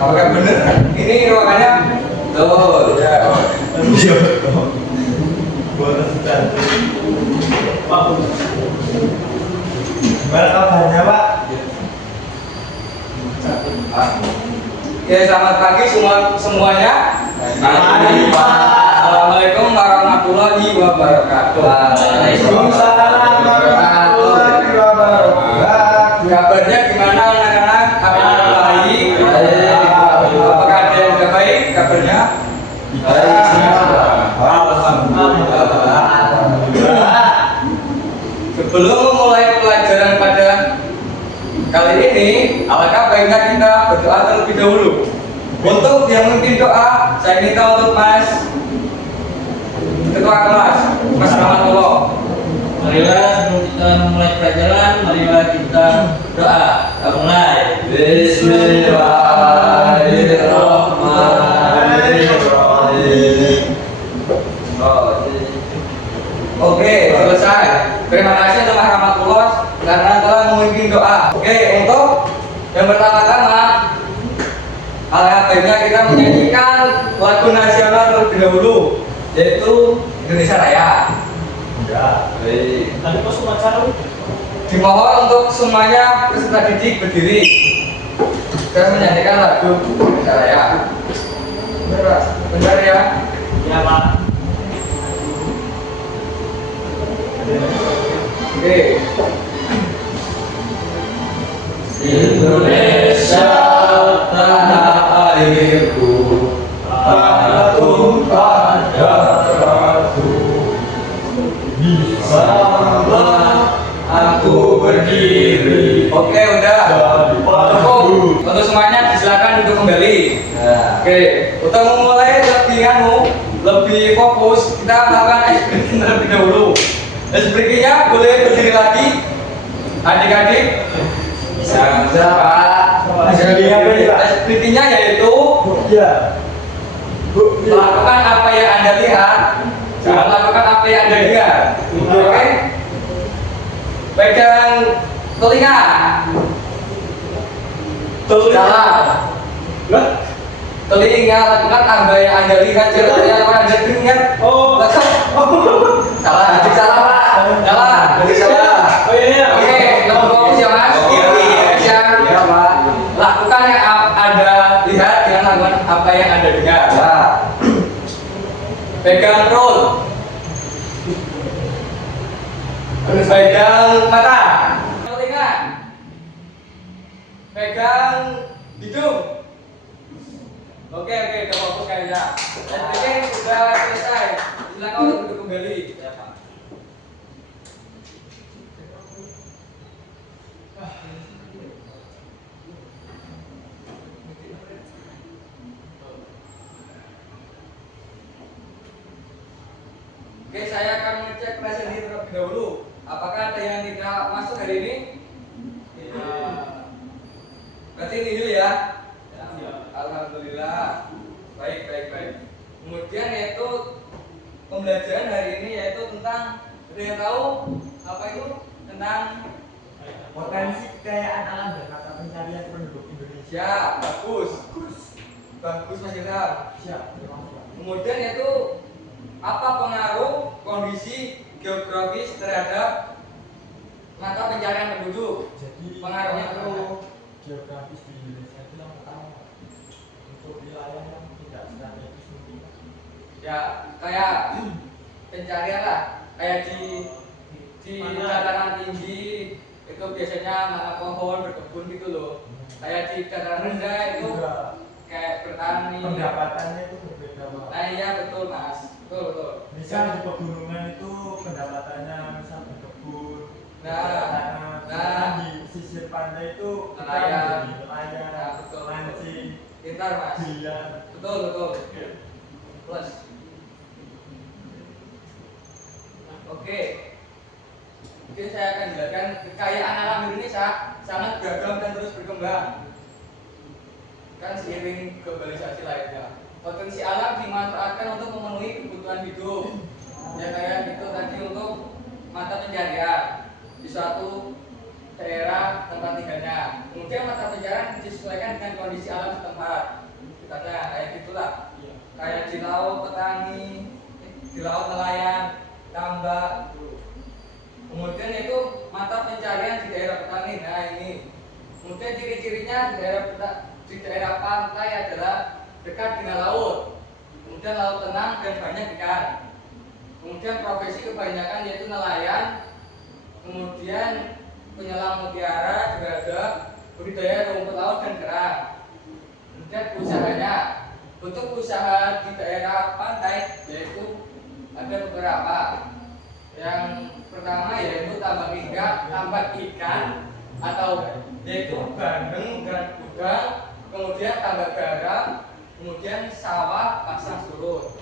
Apakah benar? Ini ruangannya tuh ya. Iya. Boleh sudah. Pak. Gimana kabarnya, Pak? Ya, selamat pagi semuanya. Pagi, Pak. Assalamualaikum warahmatullahi wabarakatuh. Waalaikumsalam warahmatullahi wabarakatuh. Kabarnya gimana anak-anak? Apakah baik? Apakah ada yang tidak baik kabarnya? Sebelum memulai pelajaran pada kali ini, alangkah baiknya kita berdoa terlebih dahulu. Untuk yang memimpin doa, saya minta untuk Mas Ketua Kelas, Mas Rahmatullah. Marilah sebelum kita memulai pelajaran, marilah kita doa. Kita mulai. Bismillahirrahmanirrahim. Oke, selesai. Terima kasih untuk Mas Rahmatullah karena telah memimpin doa. Oke, untuk yang pertama-tama, alangkah baiknya kita menyanyikan lagu nasional terlebih dahulu, yaitu Indonesia Raya. Baik. Tadi pas upacara Dimohon untuk semuanya peserta didik berdiri dan menyanyikan lagu Indonesia Raya. Benar ya? ya, Pak. Oke. Indonesia tanah airku, tanah tumpah darahku. Bersama aku berdiri. Oke, udah. Cukup. Untuk semuanya silakan duduk kembali. Oke, untuk memulai lebih fokus, kita melakukan ice breaking terlebih dahulu. Ice breakingnya boleh berdiri lagi, adik-adik. Bisa, Pak. Ice breakingnya yaitu lakukan apa yang Anda lihat, jangan lakukan apa yang Anda dengar. Oke? Pegang telinga. Telinga, lakukan apa yang Anda lihat, jangan apa yang Anda dengar. Salah, adik salah, Pak. Salah, adik salah. Oke, kamu fokus ya, Mas. Ya, Pak. Lakukan yang Anda lihat, jangan lakukan apa yang Anda dengar. Pegang perut. Pegang mata. Telinga. Pegang hidung. Oke, udah fokus kayaknya. Oke, sudah selesai. Silakan untuk duduk kembali. Ya, Pak. Oke, saya akan mengecek presentasi terlebih dahulu. Apakah ada yang tidak masuk hari ini? Berarti ini dulu ya. Alhamdulillah. Baik. Kemudian yaitu pembelajaran hari ini yaitu tentang, ada yang tahu apa itu? Tentang Potensi kekayaan alam dan mata pencarian penduduk Indonesia. bagus Mas Ilham. Siap. Kemudian yaitu apa pengaruh kondisi geografis terhadap mata pencarian penduduk? Jadi Pengaruhnya itu geografis di Indonesia itu yang pertama untuk wilayah yang tidak strategis mungkin. ya kayak pencarian lah, kayak di dataran tinggi itu biasanya nanam pohon, berkebun gitu loh. Kayak di dataran rendah itu juga kayak bertani. pendapatannya itu berbeda, Pak. Nah iya betul Mas, betul. Misal di pegunungan itu pendapatannya misal berkebun. Nah. Di sisir pantai itu kita Nelayan. menjadi nelayan, Nah, betul. mancing, Pintar Mas. biliar. Betul. Plus. Oke. Mungkin saya akan jelaskan kekayaan alam Indonesia sangat beragam dan terus berkembang. Kan seiring globalisasi lainnya. Potensi alam dimanfaatkan untuk memenuhi kebutuhan hidup. Ya kayak gitu tadi untuk mata pencarian. Di suatu daerah tempat tinggalnya. Kemudian mata pencarian disesuaikan dengan kondisi alam setempat. Misalnya kayak gitulah. Kayak di laut petani, di laut nelayan, tambak. Kemudian itu mata pencarian di daerah petani. Nah ini. Kemudian ciri-cirinya di daerah pantai adalah dekat dengan laut. Kemudian laut tenang dan banyak ikan. Kemudian profesi kebanyakan yaitu nelayan. Kemudian penyelam mutiara juga ada, budidaya rumput laut dan kerang. Kemudian usahanya, untuk usaha di daerah pantai yaitu ada beberapa. Yang pertama yaitu tambak ikan atau yaitu bandeng dan udang, kemudian tambak garam, kemudian sawah pasang surut.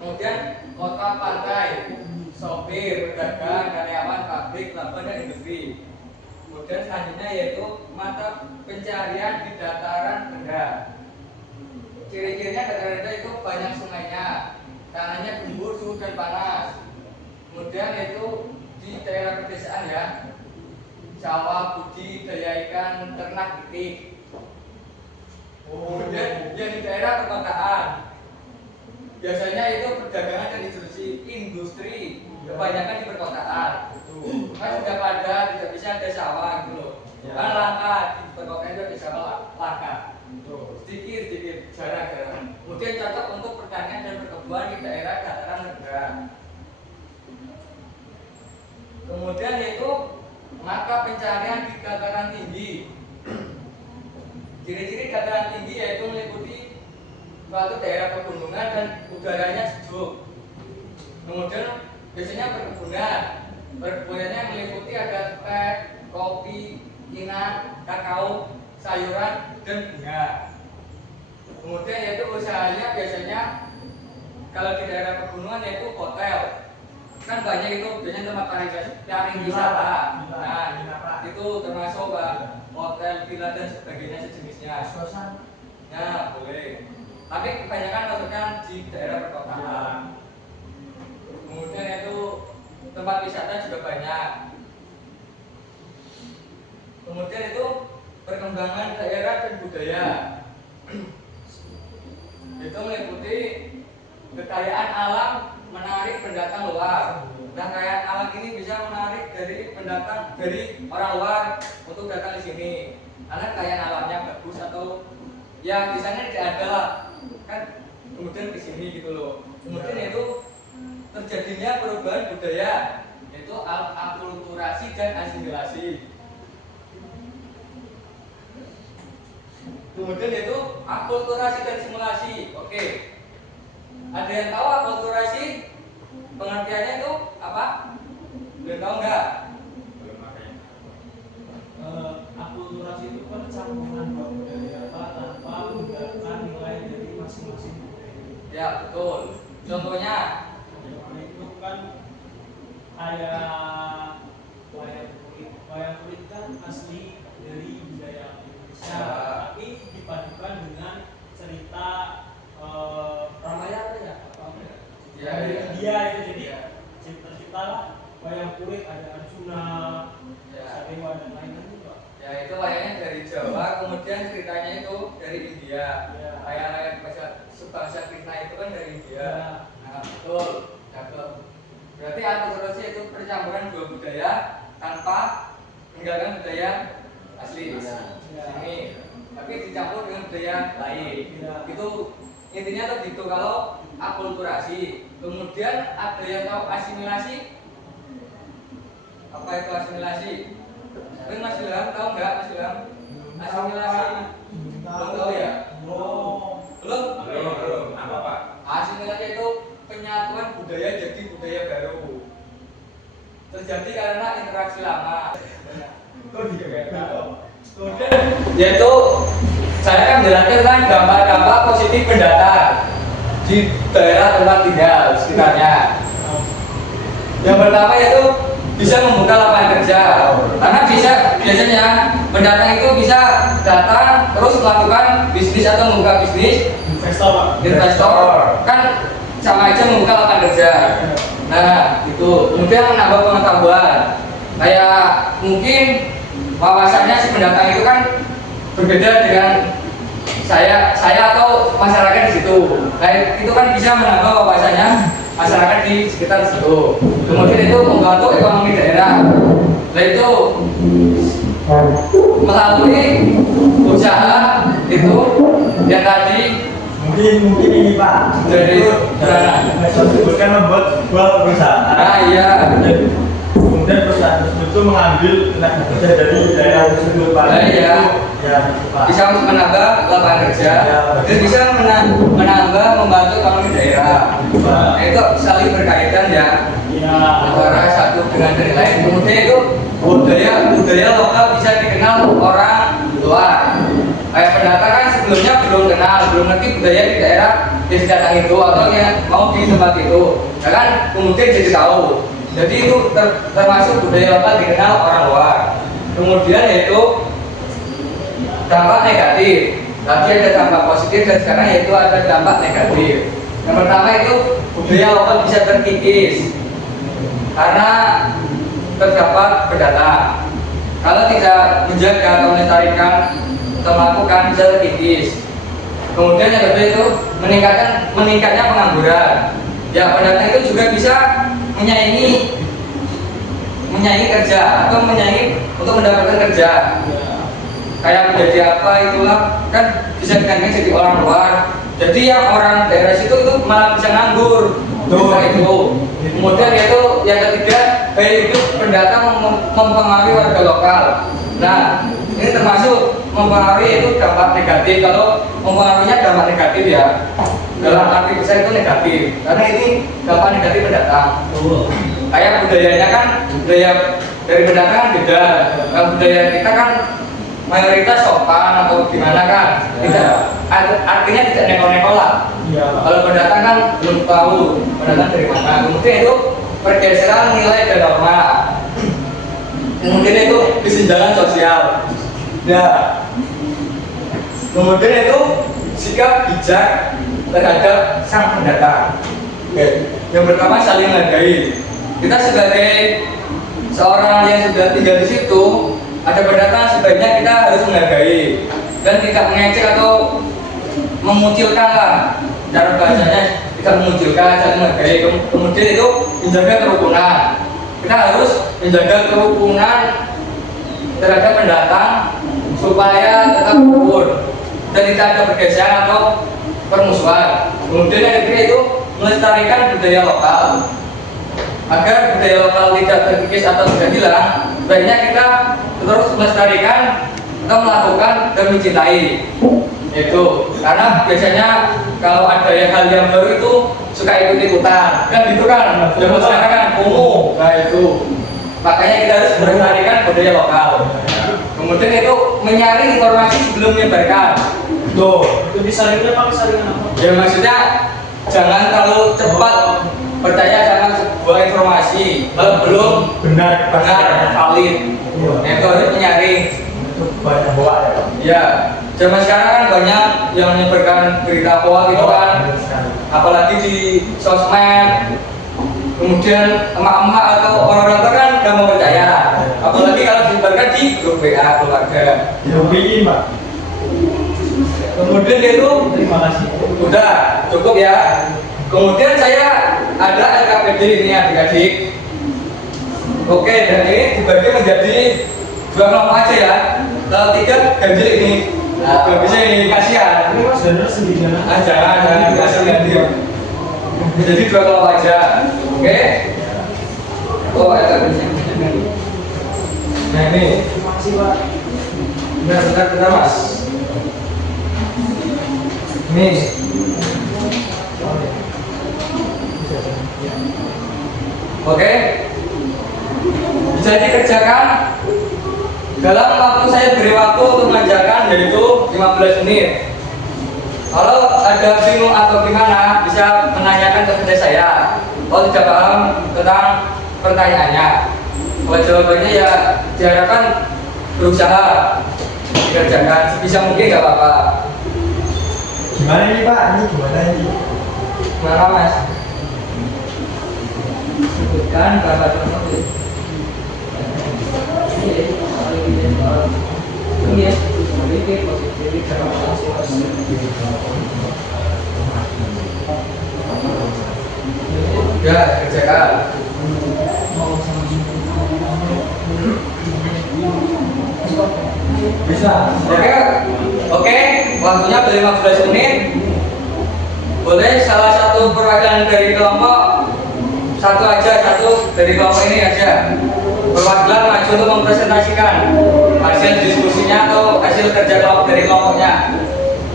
Kemudian kota pantai, sopir, pedagang, karyawan, pabrik, laba dan industri. Kemudian selanjutnya yaitu mata pencarian di dataran rendah. Ciri-cirinya dataran rendah itu banyak sungainya, tanahnya gembur, suhu dan panas. Kemudian itu di daerah pedesaan ya, sawah, budidaya ikan, ternak, itik. Kemudian yang di daerah perkotaan, biasanya itu perdagangan dan industri kebanyakan di perkotaan. Kan sudah pada tidak bisa ada sawah gitu loh. Kan langka di perkotaan itu ada sawah langka. Sedikit jarang. Kemudian cocok untuk pertanian dan perkebunan di daerah dataran rendah. Kemudian itu mata pencarian di dataran tinggi. Ciri-ciri dataran tinggi yaitu meliputi suatu daerah pegunungan dan udaranya sejuk. Kemudian biasanya perkebunannya meliputi ada teh, kopi, inang, kakao, sayuran, dan bunga. Kemudian yaitu usahanya biasanya kalau di daerah pegunungan yaitu hotel. Kan banyak itu biasanya tempat pariwisata. Nah, itu termasuk hotel, villa dan sebagainya sejenisnya. Ya, boleh. Tapi kebanyakan maksudnya di daerah perkotaan. Kemudian itu tempat wisata juga banyak. Kemudian itu perkembangan daerah dan budaya. Itu meliputi kekayaan alam menarik pendatang luar. Nah, kekayaan alam ini bisa menarik dari pendatang dari orang luar untuk datang di sini. Karena kekayaan alamnya bagus atau ya di sana tidak ada lah. Kan kemudian di sini gitu loh. Kemudian itu terjadinya perubahan budaya, yaitu akulturasi dan asimilasi. Kemudian itu akulturasi dan simulasi. Oke. Ada yang tahu akulturasi? Pengertiannya itu apa? Ada yang tahu enggak? Akulturasi itu kan campuran budaya tanpa menggunakan nilai dari masing-masing budaya. Ya, betul. Contohnya itu kan kayak wayang kulit kan asli dari budaya Indonesia, tapi dipadukan dengan cerita Ramayana ya ya, dari ya. India itu, jadi cerita wayang kulit ada Arjuna, Ya. Dewa dan lain-lain juga. Ya, itu wayangnya dari Jawa, kemudian ceritanya itu dari India. Ya. Kayak sebangsa Krishna itu kan dari India. Ya. Nah, betul. Cakep. Berarti akulturasi itu percampuran dua budaya tanpa meninggalkan budaya asli. Ya. Ini, tapi dicampur dengan budaya lain. Ya. Itu intinya tuh gitu kalau akulturasi. Kemudian ada yang tahu asimilasi? Apa itu asimilasi? Mungkin Mas Ilham tahu nggak, Mas Ilham? Asimilasi belum tahu ya? Belum? Apa Pak? Asimilasi itu penyatuan budaya jadi budaya baru. Terjadi karena interaksi lama. Kemudian yaitu saya akan menjelaskan tentang dampak-dampak positif pendatang di daerah tempat tinggal sekitarnya. Yang pertama yaitu bisa membuka lapangan kerja. Karena biasanya pendatang itu bisa datang terus melakukan bisnis atau membuka bisnis. Investor kan sama aja membuka lapangan kerja. Nah, itu kemudian menambah pengetahuan. Kayak mungkin wawasannya si pendatang itu kan berbeda dengan saya atau masyarakat di situ. Nah, itu kan bisa menambah wawasannya masyarakat di sekitar situ. Kemudian itu membantu ekonomi daerah. Nah, itu melalui usaha itu yang tadi mungkin ini Pak, dari sebutkan membuat sebuah perusahaan. nah iya, Kemudian perusahaan tersebut itu mengambil tenaga kerja dari daerah tersebut Pak. Nah, iya. Ya, Pak. bisa menambah lapangan kerja dan bisa menambah membantu ekonomi daerah. Nah, itu saling berkaitan ya Ya. antara satu dengan yang lain. Kemudian itu budaya lokal bisa dikenal orang luar. Kayak pendatang kan sebelumnya belum kenal, belum ngerti budaya di daerah yang datang itu atau yang mau di tempat itu. Nah kan kemudian jadi tahu. Jadi itu termasuk budaya lokal dikenal orang luar. Kemudian yaitu dampak negatif. Tadi ada dampak positif dan sekarang yaitu ada dampak negatif. Yang pertama itu budaya lokal bisa terkikis karena terdapat pendatang. Kalau tidak menjaga atau melestarikan atau melakukan bisa terkikis. Kemudian yang kedua itu meningkatnya pengangguran. Ya pendatang itu juga bisa menyaingi kerja atau menyaingi untuk mendapatkan kerja. Kayak menjadi apa itulah kan bisa digantikan jadi orang luar. Jadi yang orang daerah situ itu malah bisa nganggur. Itu. Kemudian itu yang ketiga gaya hidup pendatang mempengaruhi warga lokal. Nah ini termasuk mempengaruhi itu dampak negatif. Kalau mempengaruhinya dampak negatif ya dalam arti besar itu negatif karena ini dampak negatif pendatang. Kayak budayanya kan budaya dari pendatang kan beda. Kalau budaya kita kan mayoritas sopan atau gimana kan tidak artinya tidak neko-neko lah. Kalau pendatang kan belum tahu pendatang dari mana. Kemudian itu pergeseran nilai dan norma. Kemudian itu kesenjangan sosial. Nah, kemudian itu sikap bijak terhadap sang pendatang. Oke. Yang pertama saling menghargai. Kita sebagai seorang yang sudah tinggal di situ, ada pendatang sebaiknya kita harus menghargai dan tidak mengecek atau memucilkan lah. Cara bahasanya tidak memucilkan, saling menghargai. Kemudian itu menjaga kerukunan. Kita harus menjaga kerukunan terhadap pendatang supaya tetap rukun dan tidak ada pergeseran atau permusuhan. Kemudian yang ketiga itu melestarikan budaya lokal. Agar budaya lokal tidak terkikis atau tidak hilang, baiknya kita terus melestarikan atau melakukan dan mencintai. Itu karena biasanya kalau ada hal yang baru itu suka ikut-ikutan kan gitu kan, zaman sekarang kan umum. Nah itu makanya kita harus melestarikan budaya lokal. Kemudian itu menyaring informasi sebelum menyebarkan. Tuh. Itu disaringnya pakai saringan apa? Ya maksudnya jangan terlalu cepat percaya sama sebuah informasi kalau belum Benar valid. Itu harus menyaring. Itu banyak hoax ya Pak. Ya, zaman sekarang kan banyak yang menyebarkan berita hoax gitu kan, apalagi di sosmed. Kemudian emak-emak atau orang-orang tua kan gak mau percaya, apalagi kalau disebarkan di grup WA keluarga. Dirugiin Pak. Kemudian itu Terima kasih. udah cukup ya. Kemudian saya ada LKPD ini adik-adik. Oke, dan ini dibagi menjadi dua kelompok aja ya. Kalau tiga ganjil ini, nggak bisa ini kasihan. Ini Mas Daniel sendirian. Jangan dikasih ganti. Jadi dua kelompok aja. Oke. Oh, LKPD. Nah ini, Terima kasih Pak. bentar mas. Ini. Oke, bisa dikerjakan dalam waktu saya beri waktu untuk mengajarkan yaitu 15 menit. Kalau ada bingung atau gimana bisa menanyakan kepada saya. Kalau tidak paham tentang pertanyaannya, kalau jawabannya ya diharapkan berusaha dikerjakan sebisa mungkin nggak apa-apa. Gimana ini Pak? Ini gimana ini? Mana mas? Sebutkan berapa contoh. Ya, kerjakan. Bisa. Oke, oke, waktunya beli 15 menit. Boleh salah satu perwakilan dari kelompok satu dari kelompok ini aja. Perwakilan maju untuk mempresentasikan hasil diskusinya atau hasil kerja kelompok dari kelompoknya.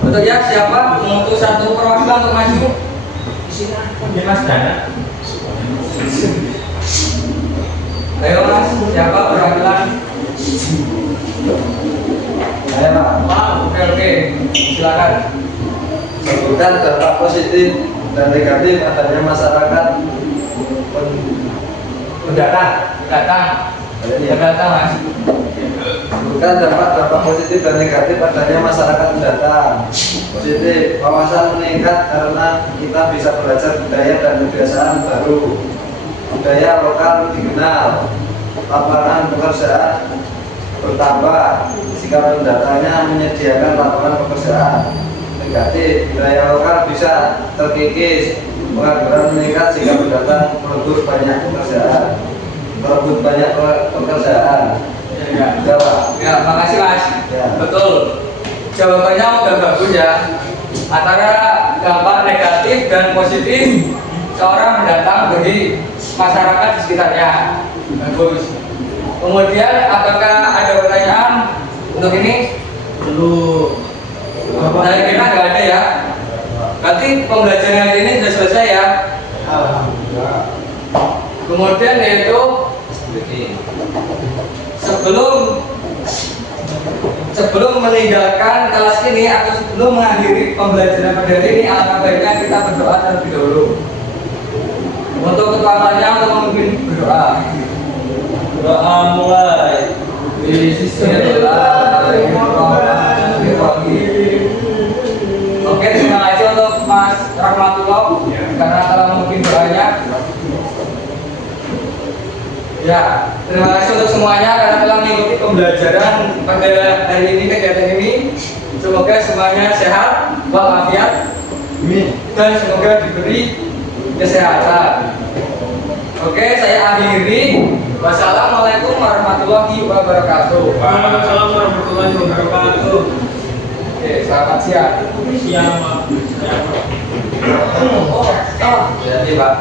Betul ya, siapa mengutus satu perwakilan untuk maju? Ini Mas Dana. Ayo Mas, siapa perwakilan? Ayo Pak. Oke, silakan. Sebutkan dampak positif dan negatif adanya masyarakat Pendatang. Datang, Mas. Sebutkan dampak positif dan negatif adanya masyarakat pendatang. Positif, wawasan meningkat karena kita bisa belajar budaya dan kebiasaan baru. Budaya lokal dikenal, lapangan pekerjaan bertambah. Sikap pendatangnya menyediakan lapangan pekerjaan. Negatif, budaya lokal bisa terkikis, pengangguran meningkat sehingga pendatang merebut banyak pekerjaan. Jawab. Ya, makasih Mas. Ya. Betul. Jawabannya udah bagus ya. Antara dampak negatif dan positif seorang mendatang bagi masyarakat di sekitarnya. Bagus. Kemudian apakah ada pertanyaan untuk ini? Belum. Saya kira nggak ada ya. Berarti pembelajaran hari ini sudah selesai ya. Alhamdulillah. Kemudian yaitu sebelum meninggalkan kelas ini atau sebelum mengakhiri pembelajaran pada hari ini, alangkah baiknya kita berdoa terlebih dahulu. Untuk ketuanya untuk memimpin berdoa. Doa mulai. Oke, terima kasih untuk Mas Rahmatullah karena telah memimpin doanya. Ya, terima kasih untuk semuanya karena telah mengikuti pembelajaran pada hari ini, kegiatan ini. Semoga semuanya sehat, walafiat, dan semoga diberi kesehatan. Oke, saya akhiri. Wassalamualaikum warahmatullahi wabarakatuh. Waalaikumsalam warahmatullahi wabarakatuh. Oke, selamat siang. Siang, Pak. Oh, terima kasih Pak.